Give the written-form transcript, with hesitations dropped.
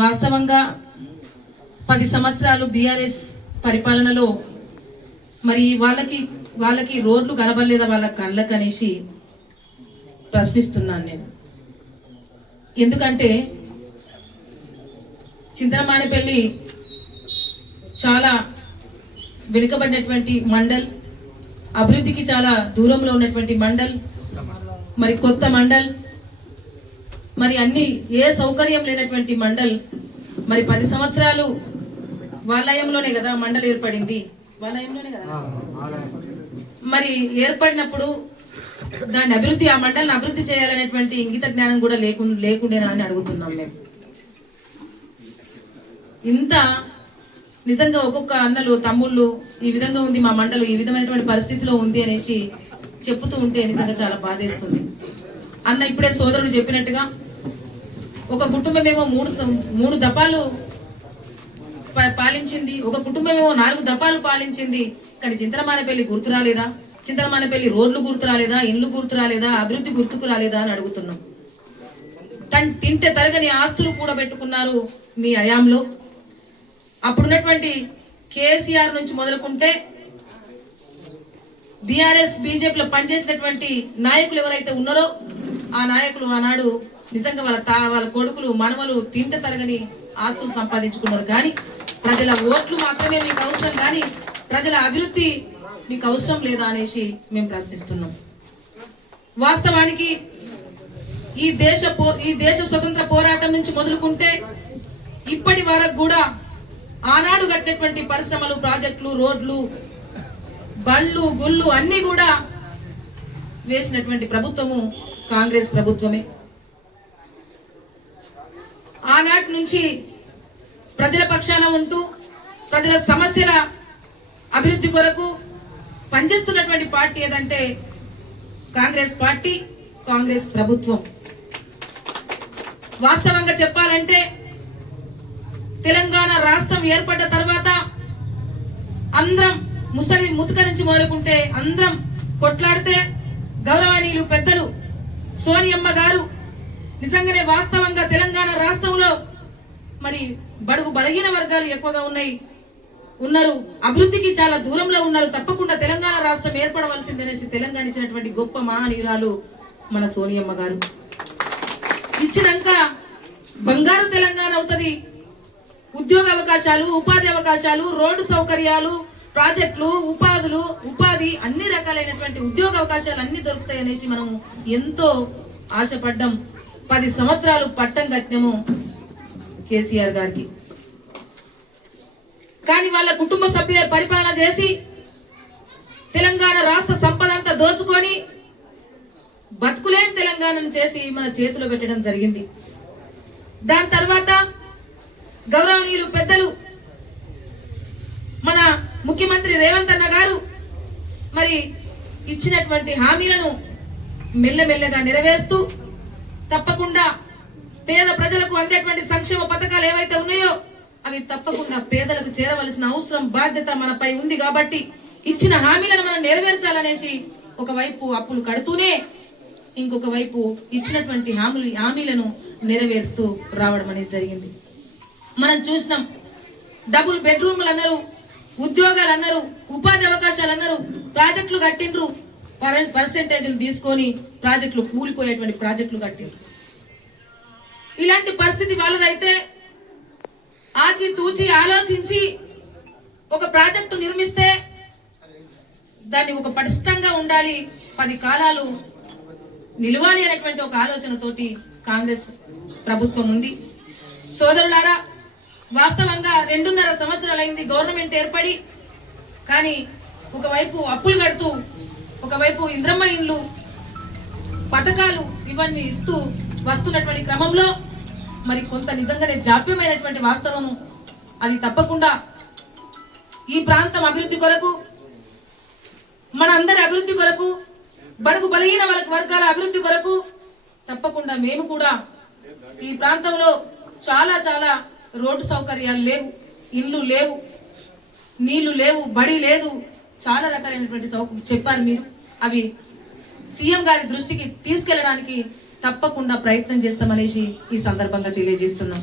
వాస్తవంగా 10 సంవత్సరాలు బీఆర్ఎస్ పరిపాలనలో మరి వాళ్ళకి రోడ్లు కనబడలేదా వాళ్ళ కళ్ళకు అనేసి ప్రశ్నిస్తున్నాను నేను. ఎందుకంటే చింతనమానేపల్లి చాలా వెనుకబడినటువంటి మండల్, అభివృద్ధికి చాలా దూరంలో ఉన్నటువంటి మండల్, మరి కొత్త మండల్, మరి అన్ని ఏ సౌకర్యం లేనటువంటి మండల్. మరి 10 సంవత్సరాలు వాలయంలోనే కదా మండల్ ఏర్పడింది, వాలయంలోనే కదా మరి ఏర్పడినప్పుడు దాని అభివృద్ధి, ఆ మండలిని అభివృద్ధి చేయాలనేటువంటి ఇంగిత జ్ఞానం కూడా లేకుండేనా అని అడుగుతున్నాం మేము. ఇంత నిజంగా ఒక్కొక్క అన్నలు తమ్ముళ్ళు ఈ విధంగా ఉంది మా మండలం, ఈ విధమైనటువంటి పరిస్థితిలో ఉంది అనేసి చెప్పుతూ ఉంటే నిజంగా చాలా బాధేస్తుంది. అన్న ఇప్పుడే సోదరుడు చెప్పినట్టుగా ఒక కుటుంబమేమో మూడు దపాలు పాలించింది, ఒక కుటుంబమేమో 4 దపాలు పాలించింది. కానీ చింతనమానేపల్లి గుర్తు రాలేదా? చింతనమానేపల్లి రోడ్లు గుర్తు రాలేదా? ఇండ్లు గుర్తు రాలేదా? అభివృద్ధి గుర్తుకు రాలేదా అని అడుగుతున్నాం. తింటే తరగని ఆస్తులు కూడా పెట్టుకున్నారు మీ హయాంలో. అప్పుడున్నటువంటి కేసీఆర్ నుంచి మొదలుకుంటే బీఆర్ఎస్ బీజేపీలో పనిచేసినటువంటి నాయకులు ఎవరైతే ఉన్నారో ఆ నాయకులు ఆనాడు నిజంగా వాళ్ళ కొడుకులు మనవలు తింటే తరగని ఆస్తులు సంపాదించుకున్నారు. కానీ ప్రజల ఓట్లు మాత్రమే మీకు అవసరం, కానీ ప్రజల అభివృద్ధి మీకు అవసరం లేదా అనేసి మేము ప్రశ్నిస్తున్నాం. వాస్తవానికి ఈ దేశ స్వతంత్ర పోరాటం నుంచి మొదలుకుంటే ఇప్పటి వరకు కూడా ఆనాడు కట్టినటువంటి పరిశ్రమలు, ప్రాజెక్టులు, రోడ్లు, బండ్లు, గుళ్ళు అన్ని కూడా వేసినటువంటి ప్రభుత్వము కాంగ్రెస్ ప్రభుత్వమే. ఆనాటి నుంచి ప్రజల పక్షాన ఉంటూ ప్రజల సమస్యల అభివృద్ధి కొరకు పనిచేస్తున్నటువంటి పార్టీ ఏదంటే కాంగ్రెస్ పార్టీ, కాంగ్రెస్ ప్రభుత్వం. వాస్తవంగా చెప్పాలంటే తెలంగాణ రాష్ట్రం ఏర్పడ్డ తర్వాత అందరం ముతక నుంచి మొదలుకుంటే అందరం కొట్లాడితే గౌరవనీయులు పెద్దలు సోనియమ్మ గారు నిజంగానే వాస్తవంగా తెలంగాణ రాష్ట్రంలో మరి బడుగు బలహీన వర్గాలు ఎక్కువగా ఉన్నారు, అభివృద్ధికి చాలా దూరంలో ఉన్నారు, తప్పకుండా తెలంగాణ రాష్ట్రం ఏర్పడవలసిందనేసి తెలంగాణ ఇచ్చినటువంటి గొప్ప మహానీయురాలు మన సోనియమ్మ గారు. ఇచ్చినాక బంగారు తెలంగాణ అవుతుంది, ఉద్యోగ అవకాశాలు, ఉపాధి అవకాశాలు, రోడ్డు సౌకర్యాలు, ప్రాజెక్టులు, ఉపాధి అన్ని రకాలైనటువంటి ఉద్యోగ అవకాశాలు అన్ని దొరుకుతాయి అనేసి మనం ఎంతో ఆశపడ్డాం. 10 సంవత్సరాలు పట్టం కట్టినాము కేసీఆర్ గారికి. కానీ వాళ్ళ కుటుంబ సభ్యులే పరిపాలన చేసి తెలంగాణ రాష్ట్ర సంపద అంతా దోచుకొని బతుకులేని తెలంగాణను చేసి మన చేతిలో పెట్టడం జరిగింది. దాని తర్వాత గౌరవనీయులు పెద్దలు మన ముఖ్యమంత్రి రేవంత్ అన్న గారు మరి ఇచ్చినటువంటి హామీలను మెల్లమెల్లగా నెరవేరుస్తూ తప్పకుండా పేద ప్రజలకు అందేటువంటి సంక్షేమ పథకాలు ఏవైతే ఉన్నాయో అవి తప్పకుండా పేదలకు చేరవలసిన అవసరం, బాధ్యత మనపై ఉంది. కాబట్టి ఇచ్చిన హామీలను మనం నెరవేర్చాలనేసి ఒకవైపు అప్పులు కడుతూనే ఇంకొక వైపు ఇచ్చినటువంటి హామీలను నెరవేరుస్తూ రావడం అనేది జరిగింది. మనం చూసినాం, డబుల్ బెడ్రూమ్లు అన్నారు, ఉద్యోగాలు అన్నారు, ఉపాధి అవకాశాలు అన్నారు, ప్రాజెక్టులు కట్టిండ్రు, పర్సెంటేజ్లు తీసుకొని ప్రాజెక్టులు కూలిపోయేటువంటి ప్రాజెక్టులు కట్టిండ్రు. ఇలాంటి పరిస్థితి వాళ్ళదైతే ఆచి తూచి ఆలోచించి ఒక ప్రాజెక్టు నిర్మిస్తే దాన్ని ఒక పటిష్టంగా ఉండాలి, 10 కాలాలు నిలవాలి అనేటువంటి ఒక ఆలోచనతోటి కాంగ్రెస్ ప్రభుత్వం ఉంది. సోదరులారా, వాస్తవంగా 2.5 సంవత్సరాలైంది గవర్నమెంట్ ఏర్పడి. కానీ ఒకవైపు అప్పులు కడుతూ, ఒకవైపు ఇంద్రమ్మ ఇండ్లు పథకాలు ఇవన్నీ ఇస్తూ వస్తున్నటువంటి క్రమంలో మరి కొంత నిజంగానే జాప్యమైనటువంటి వాస్తవము. అది తప్పకుండా ఈ ప్రాంతం అభివృద్ధి కొరకు, మన అందరి అభివృద్ధి కొరకు, బడుగు బలహీన వర్గాల అభివృద్ధి కొరకు తప్పకుండా మేము కూడా ఈ ప్రాంతంలో చాలా రోడ్డు సౌకర్యాలు లేవు, ఇండ్లు లేవు, నీళ్లు లేవు, బడి లేదు, చాలా రకాలైనటువంటి చెప్పారు మీరు. అవి సీఎం గారి దృష్టికి తీసుకెళ్లడానికి తప్పకుండా ప్రయత్నం చేస్తామనేసి ఈ సందర్భంగా తెలియజేస్తున్నాం.